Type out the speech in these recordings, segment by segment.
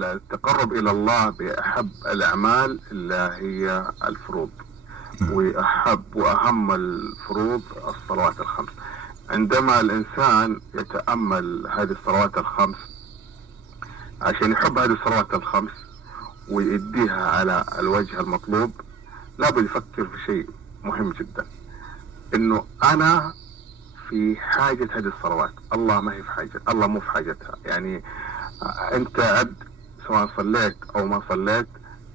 التقرب إلى الله بأحب الأعمال اللي هي الفروض. وأحب وأهم الفروض الصلوات الخمس. عندما الإنسان يتأمل هذه الصلوات الخمس عشان يحب هذه الصلوات الخمس ويديها على الوجه المطلوب، لابد يفكر في شيء مهم جدا، إنه أنا في حاجة هذه الصلوات، الله ما هي في حاجة، الله مو في حاجتها. يعني أنت عبد، سواء صليت أو ما صليت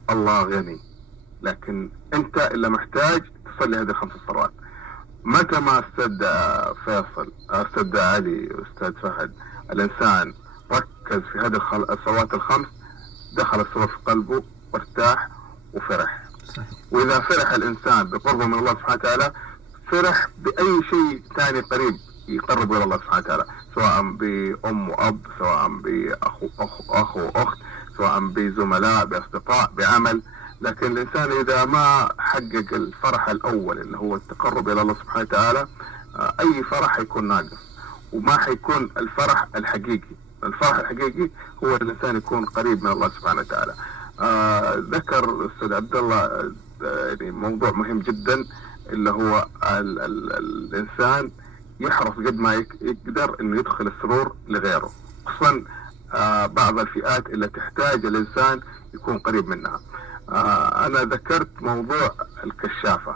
الله غني، لكن أنت اللي محتاج تصلي هذه الخمس صلوات. متى ما أستاذ فيصل، أستاذ علي، أستاذ فهد، الإنسان ركز في هذه الصلوات الخمس دخل السرور في قلبه وارتاح وفرح. وإذا فرح الإنسان بقربه من الله سبحانه وتعالى، فرح بأي شيء ثاني قريب يقرب إلى الله سبحانه وتعالى، سواء بأم وأب، سواء بأخ وأخت، سواء بزملاء، بأصدقاء، بعمل. لكن الإنسان إذا ما حقق الفرح الأول اللي هو التقرب إلى الله سبحانه وتعالى، أي فرح حيكون ناقص وما حيكون الفرح الحقيقي. الفرح الحقيقي هو الإنسان يكون قريب من الله سبحانه وتعالى. ذكر أستاذ عبد الله يعني موضوع مهم جدا، اللي هو الإنسان يحرص قد ما يقدر إنه يدخل السرور لغيره، خصوصا بعض الفئات اللي تحتاج الإنسان يكون قريب منها. أنا ذكرت موضوع الكشافة.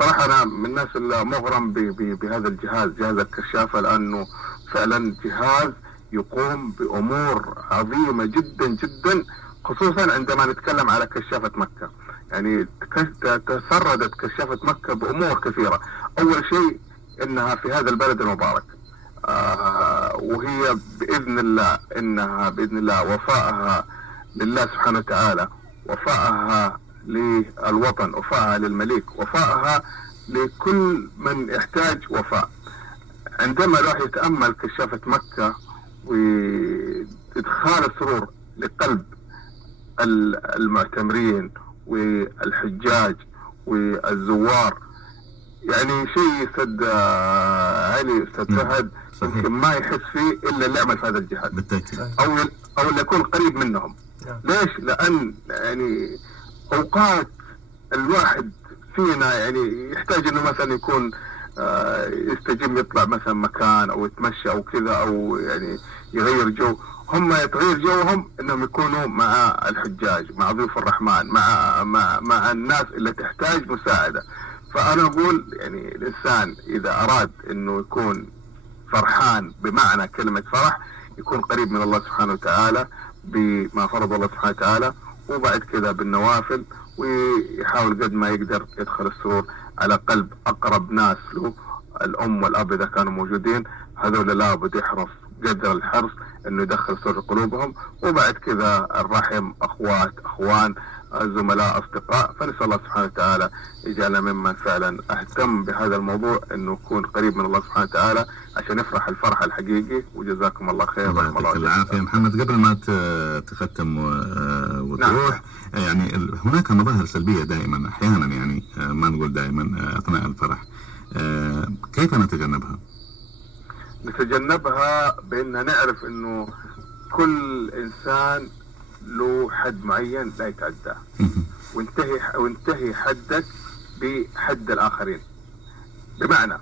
صراحة أنا من الناس اللي مغرم بهذا الجهاز، جهاز الكشافة، لأنه فعلا جهاز يقوم بأمور عظيمة جدا جدا، خصوصا عندما نتكلم على كشافة مكة. يعني تسردت كشافة مكة بأمور كثيرة. أول شيء إنها في هذا البلد المبارك، وهي بإذن الله وفائها لله سبحانه وتعالى، وفائها للوطن، وفائها للملك، وفائها لكل من يحتاج وفاء. عندما الواحد يتأمل كشافة مكة وإدخال السرور لقلب المعتمرين والحجاج والزوار، يعني شيء أستاذ علي، أستاذ فهد، يمكن ما يحس فيه إلا اللي يعمل في هذا الجهاد بالتأكيد، أو اللي يكون قريب منهم. ليش؟ لأن يعني أوقات الواحد فينا يعني يحتاج إنه مثلا يكون يستجم، يطلع مثلا مكان أو يتمشى أو كذا، أو يعني يغير جو. هم يتغير جوهم إنهم يكونوا مع الحجاج، مع ضيوف الرحمن، مع الناس اللي تحتاج مساعدة. فأنا أقول يعني الإنسان إذا أراد إنه يكون فرحان بمعنى كلمة فرح، يكون قريب من الله سبحانه وتعالى بما فرض الله سبحانه وتعالى، وبعد كذا بالنوافل، ويحاول قد ما يقدر يدخل السرور على قلب أقرب ناس له، الأم والأب إذا كانوا موجودين. هذول لابد يحرص قدر الحرص إنه يدخل سرور قلوبهم، وبعد كذا الرحم، أخوات، أخوان، زملاء، أصدقاء. فنسأل الله سبحانه وتعالى يجعلنا ممن فعلا اهتم بهذا الموضوع، إنه يكون قريب من الله سبحانه وتعالى عشان يفرح الفرح الحقيقي. وجزاكم الله خير. الله يعطيك العافية محمد. قبل ما تختم وتروح، نعم. يعني هناك مظاهر سلبية دائما، أحيانا يعني ما نقول دائما، أثناء الفرح، كيف نتجنبها؟ نتجنبها بأن نعرف إنه كل إنسان له حد معين لا يتعداه، وانتهي حدك بحد الآخرين. بمعنى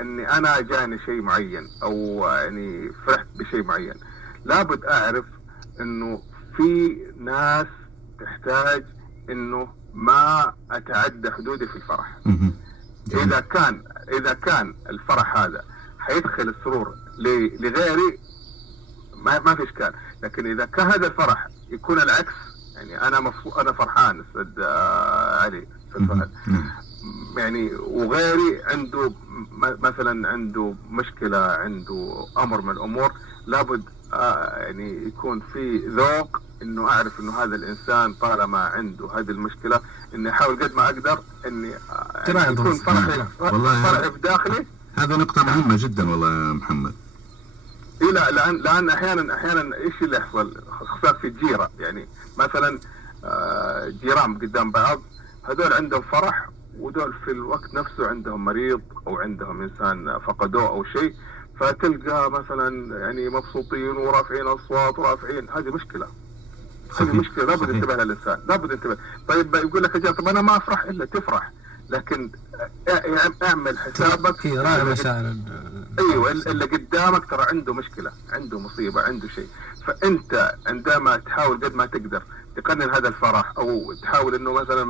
أني أنا جاني شيء معين أو يعني فرحت بشيء معين، لابد أعرف إنه في ناس تحتاج إنه ما أتعدى حدودي في الفرح. إذا كان الفرح هذا حيدخل السرور لغيري ما في إشكال. لكن إذا كان هذا الفرح يكون العكس، يعني أنا فرحان أستاذ علي، أستاذ فهد، يعني وغيري عنده مثلا عنده مشكلة، عنده أمر من الأمور، لابد يعني يكون في ذوق، إنه أعرف إنه هذا الإنسان طالما عنده هذه المشكلة، إني أحاول قد ما أقدر إني يعني يكون فرحي بداخلي. هذا نقطة مهمة جدا والله يا محمد. إيه، لأن أحيانا إيش اللي يحصل؟ خصوصا في الجيرة، يعني مثلا جيران قدام بعض، هذول عندهم فرح ودول في الوقت نفسه عندهم مريض أو عندهم إنسان فقدوه أو شيء، فتلقى مثلا يعني مبسوطين ورافعين اصوات ورافعين، هذه مشكله. هذه صحيح. مشكله لابد صحيح. انتباه للانسان، لابد انتباه. طيب يقول لك طب انا ما افرح الا تفرح، لكن اعمل حسابك راعي مشاعر ايوه اللي قدامك ترى عنده مشكله، عنده مصيبه، عنده شيء. فانت عندما تحاول قد ما تقدر تقنن هذا الفرح، او تحاول انه مثلا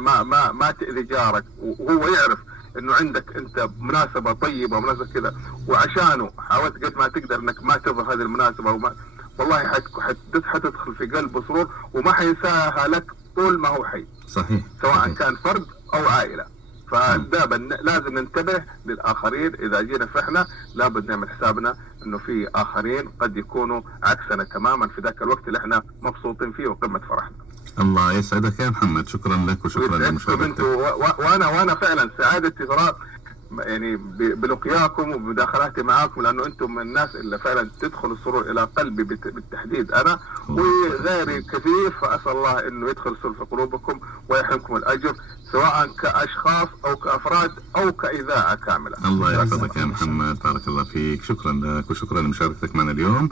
ما تاذي جارك، وهو يعرف انه عندك انت مناسبه طيبه مناسبه كذا، وعشانه حاولت قد ما تقدر انك ما تظهر هذه المناسبه، وما والله حتدخل في قلبه سرور وما حينساها لك طول ما هو حي. صحيح. سواء صحيح. كان فرد او عائله. فدابا لازم ننتبه للاخرين، اذا جينا فرحنا لابد نعمل حسابنا انه في اخرين قد يكونوا عكسنا تماما في ذاك الوقت اللي احنا مبسوطين فيه وقمه فرحنا. الله يسعدك يا محمد، شكرا لك وشكرا لمشاركتك. وانا فعلا سعادتي ترى يعني بلقياكم وبمداخلاتي معاكم، لانه انتم من الناس اللي فعلا تدخل السرور الى قلبي بالتحديد انا وغيري كثير. فاسال الله انه يدخل السرور في قلوبكم ويحرمكم الاجر، سواء كاشخاص او كافراد او كاذاعه كامله. الله يحفظك يا محمد، بارك الله فيك، شكرا لك وشكرا لمشاركتك معنا اليوم.